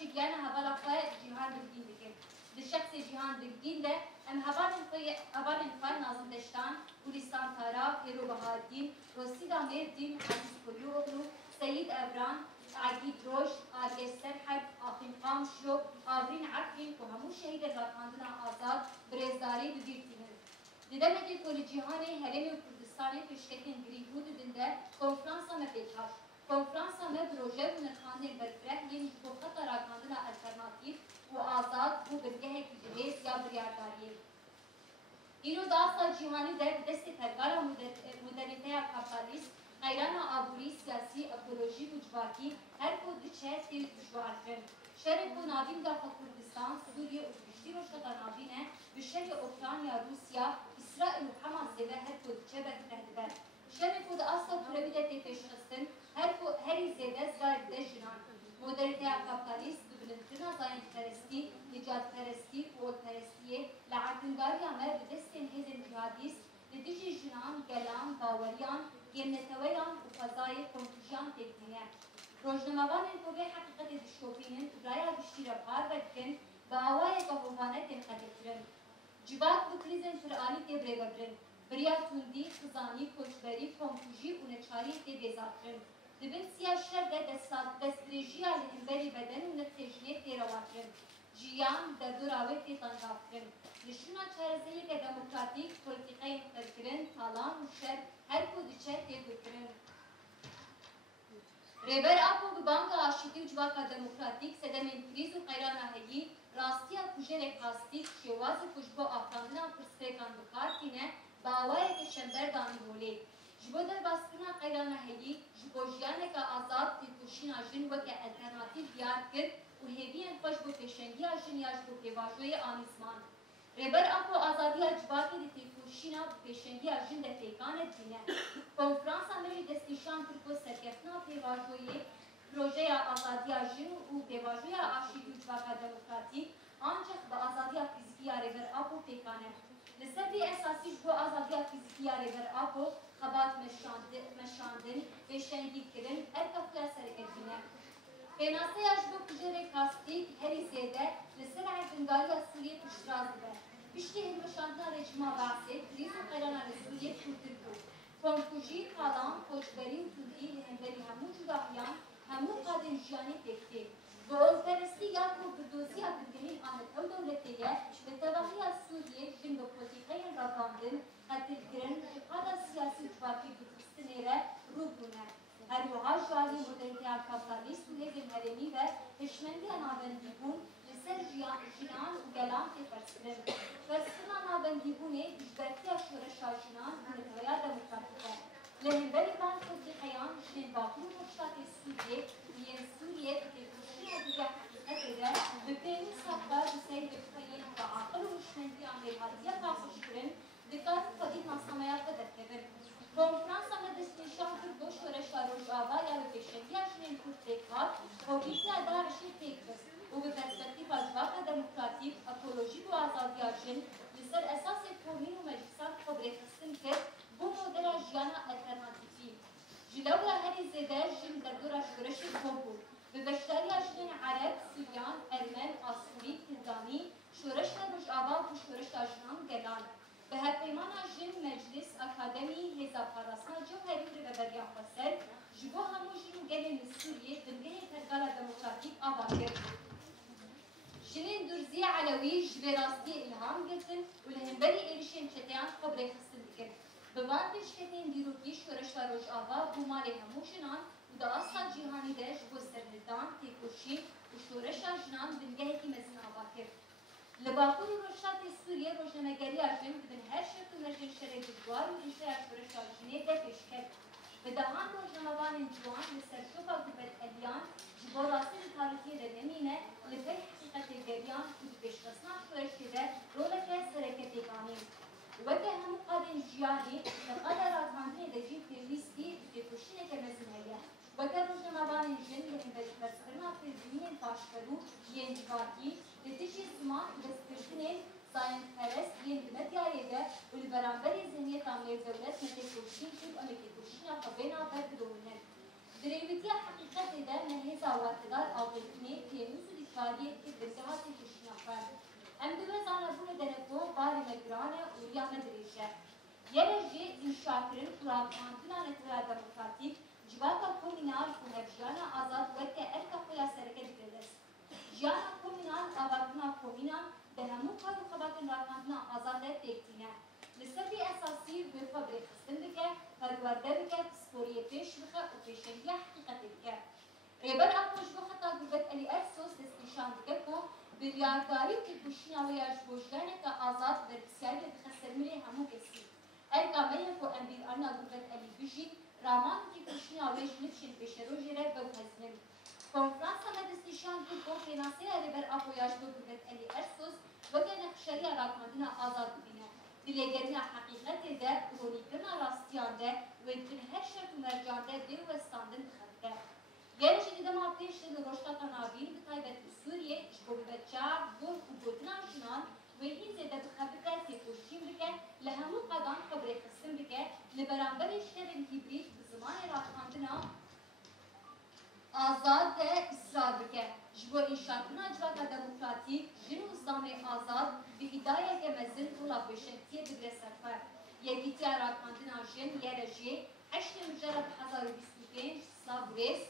شجعنا هبلا خير جهان الدين بكم الشخص جهان الدين ده ام هبال خير نازم دشتان ولسان تارا هيرو بهار الدين وسيدا مير الدين عزيز كلو اغلو سيد ابران عقيد روش آدیس سرحد آخین قام شو آورین عقین و همون شهید راکاندنا آزاد برزداری بگیرتینن. دیدم که کل جهان هرم و کردستانی پیشکتین گری بود دنده کنفرانسا مپیکاش. کنفرانسا مبروجه و نخاندن برفره یعنی بخط راکاندنا الترناتیف و آزاد و برگه که جهیز یا بریارداریه. اینو داستا جهانی در دست ترگارا مدرنیته کپالیست قیرانا آبوری سیاسی اکولوژی و جواکی هر کو دچه تیز دشوارترن. شرق و ناوین داخل کردستان، سوریه و کشتی روشتا ناوینه به شرق اوکراینیا، روسیا، اسرائیل و حماس زیده هر کو دچه بهتره. شرق و داستا پرویده پیشخستن هری زیده زار ده جنان. مدرنیته کپیتالیست ببلندتنا زاین پرستی، نجات پرستی، قول پرستیه لعقلگاری عمل به دستین هزین جهادیست لدیجی جنان، گلان، باوریان یمنتویان و فضای کنفوژیان تکینه. روزنامه‌وان کوبه حقیقت دشوپینن رای گشتی را بار بدکن با آوای قهوهانه تنقدرن. جواب bu krizin firali te bregadrin. Biriya tundi, kızani, koçberi, konfuji و نچاری te bezatrin. Dibin siyaşer de destrejiya lehemberi beden و netejne te ravatrin. Jiyan derdurawe te tangatrin. Lişuna çaresiye ke demokratik politikayı muhtarkirin, talan و şer her ko diçe te dökürün. Reber Apo Banka Aşiti Ucvaka Demokratik Sedemin Kriz u Qayrana Hegi Rastiya Kujerek Hastik Şevazı Kuşbo Afrandina Pırstrekan Bukartine Bağvaya ke Şemberdan Hole. Jibo der baskına Qayrana Hegi Jibo Jiyaneka Azad Tikuşina Jin Veke Alternatif Diyar Kir u Heviyen Hoş bu Peşengiya Jin Yaş bu Pevajoye Anisman. Reber Apo Azadiya Civaki di Tikuşina Peşengiya Jin de Pekanet Dine. Konferansa meri destişan Türko Serkefna Pevajoye Projeya Azadiya Jin u Pevajoya Aşiti Ucvaka Demokratik ancak ba Azadiya Fizikiya Reber Apo Pekanet. Lissevi esasiş bu Azadiya Fizikiya Reber Apo xabat meşandin ve şenliklerin erkafya sereketine. Penası yaş bu kujerek hastik heri zede lisser erdingaliya Suriye piştirazı Pişti hilmeşanta rejima bahset, kriz u qayrana Suriye kurtirku. Konfuji, kalan, koçberi u Türkiye lehemberi hamu cudahiyan, hamu kadın jiyani tekti. Bu olperesti ya kurduzi akıdinin Ahmet Ev devletiyle ve tevahiya Suriye jin ve politikayın rakandın, katilgirin, şıkada siyasi uçbaki gürtistinere ruhune. Her yuha jali moderniteya kapitalist u hezim heremi ve peşmendiya navendibun, lisser jinan u gelan te persilir. Persilina navendibune, dijbertiya şureşa jinan u netveya demokratike. Lehemberi ban Kurdihayan, jin bakuru hoştaki Suriye, diyen Suriye, tekuşina duga hakikatede, bükeyni saklar bu seyde bükeyni ve akıl u işmendi amelhatiya kakuşkirin, dikkat kadit naslamaya kadar kebir. Konferansa medestişan Türk boş şureşa rojava ya ve peşendiya jinin Kurtekvar, Hogitya da işi tekbir. و به پرسپکتیو اجواق دموکراتیک، اکولوژیک و آزادی‌آجین لسر اساس قومی و مجلسات خبره خستن کرد بو مدل جیانا الترناتیفی. جلولا هری زیده جن در دورا شورش بوبو. به بشتری آجین عرب، سوریان، ارمن، آسوری، کردانی، شورش نبوش آباد و شورش آجنان گلان. به هر پیمان آجین مجلس، اکادمی، حزب پاراسنا جوهری رو بریا خسر، جبو همو جن گلن سوریه دنگه ترگال دموکراتیک آباد کرد. جنين درزية علوي جبراستي إلهام جرتن ولهنبري إلشين شتيان خبري خستن دكر. ببان بشكتين ديروكي شورشتا روش آبا بومالي همو جنان ودا أصلا جيهاني داش بو سرهدان تيكوشي وشورشتا جنان بنگهكي مزن آبا كر. لباكور روشتا سوريا روشنمگري آجن بدن هر شرط و نجن شرع بدوار و إنشاء شورشتا جنه ده بشكر. بدهان روشنموان جوان لسرشوفا قبل أليان جبو راسل تاريخي ردنينه لفه حقیقت گریان و پیشرسنا شورشیده رولکه سرکتی کانیم. وکه همو قادن جیانی لقدر آزمانده دجین پیویستی تکوشینه که مزنهیه. وکه روزنامه‌وان جن لهم برسکرنا پیزینین پاشکرو ین جواکی لتیجی زمان دستکردنین ساین پرست ین دمتیایده و لبرانبری ذهنیت آمیر دولت متکوشین شد و متکوشین خبینا بردرونن. دریویتی حقیقت ده نهیزا و اعتدار آقلتنی تیموز دشواریه که بردهاتی کشنافر ام دوزانه بونه دنکو باری مگرانه و یا مدریشه یرجی انشاکرین قرآن نتورا دموکراتیک جواتا کومینال و هفجانا آزاد وکه ارکا خویا سرکت گردست جانا کومینال آواتنا کومینال به همون کار و خباتن راکاندنا آزاد تکتینه لسبی اساسی به خبر خستن بکه پرورده بکه سپوریه پیش بکه و پیشنگی حقیقت بکه ریبر اپوش بو خطا گربت الی ارسوس دستیشان بکه که بریارداری که کشینا ویاش بوشگانه که آزاد برکسیاری بخستر ملی همون کسی ارکامه کو امبیر آنا گربت الی بجی رامان که کشینا ویش نفشن پیشه رو جره بوهزنم کنفرانس مدستیشان که کنفرانسی ریبر اپویاش بو گربت الی ارسوس وکه نقشری راکاندنا آزاد بینه دیلگرنا حقیقت ده رونیکنا راستیان ده و این هر شرط و مرجان ده دیو استاندن خرده گرش دیدم آبتیش ده روشتا تنابین به تایبت سوریه اشبو بچار بور و بودنا جنان و این زیده بخبر رسی خوشیم بکه لهمو قدان خبره خستم بکه لبرانبر شهر هیبرید بزمان راکاندنا آزاد اصرار بکه جبو انشاءتنا اجراتا دموکراتیک جن و اسلام آزاد به هدایه که مزن طولا بشنتیه بگره سرفر یکیتی راکاندنا جن یه رجی 8 مجرد 1025 سلاب ریس